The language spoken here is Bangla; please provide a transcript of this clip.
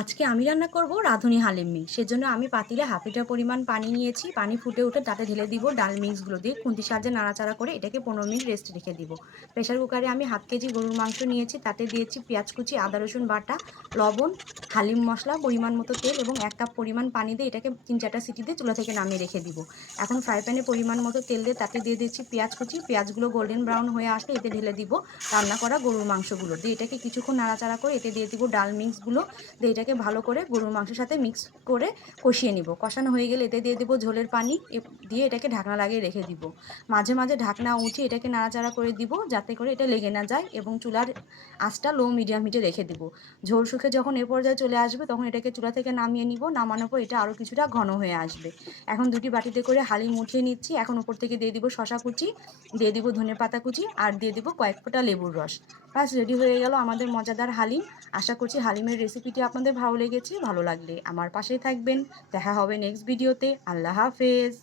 আজকে আমি রান্না করব রাঁধুনি হালিম মিক্স। সেজন্য আমি পাতিলে হাফ লিটার পরিমাণ পানি নিয়েছি। পানি ফুটে উঠে তাতে ঢেলে দিব ডাল মিক্সগুলো দিয়ে খুন্তির সাহায্যে নাড়াচাড়া করে এটাকে 15 মিনিট রেস্টে রেখে দিব। প্রেসার কুকারে আমি হাফ কেজি গরুর মাংস নিয়েছি, তাতে দিয়েছি পেঁয়াজ কুচি, আদা রসুন বাটা, লবণ, হালিম মশলা, পরিমাণ মতো তেল এবং 1 কাপ পরিমাণ পানি দিয়ে এটাকে 3-4টা সিটি দিয়ে চুলা থেকে নামিয়ে রেখে দিব। এখন ফ্রাই প্যানে পরিমাণ মতো তেল দিয়ে তাতে দিয়ে দিচ্ছি পেঁয়াজ কুচি। পেঁয়াজগুলো গোল্ডেন ব্রাউন হয়ে আসলে এতে ঢেলে দিব রান্না করা গরুর মাংসগুলো দিয়ে এটাকে কিছুক্ষণ নাড়াচাড়া করে এতে দিয়ে দিব ডাল মিক্সগুলো দিয়ে এটাকে ভালো করে গরুর মাংসের সাথে মিক্স করে কষিয়ে নিব। কষানো হয়ে গেলে এতে দিয়ে দেবো ঝোলের পানি, দিয়ে এটাকে ঢাকনা লাগিয়ে রেখে দিব। মাঝে মাঝে ঢাকনা উঠিয়ে এটাকে নাড়াচাড়া করে দিব যাতে করে এটা লেগে না যায় এবং চুলার আঁচটা লো মিডিয়াম হিটে রেখে দিব। ঝোল শুকে যখন এ পর্যায়ে চলে আসবে তখন এটাকে চুলা থেকে নামিয়ে নিব। নামানোর পর এটা আরও কিছুটা ঘন হয়ে আসবে। এখন দুটি বাটিতে করে হালিম উঠিয়ে নিচ্ছি। এখন উপর থেকে দিয়ে দিব শশা কুচি, দিয়ে দিব ধনেপাতা কুচি আর দিয়ে দিব কয়েক ফোঁটা লেবুর রস। ব্যাস রেডি হয়ে গেল আমাদের মজাদার হালিম। আশা করছি হালিমের রেসিপিটি আপনাদের ভালো লেগেছে। ভালো লাগলে আমার পাশেই থাকবেন। দেখা হবে নেক্সট ভিডিওতে। আল্লাহ হাফেজ।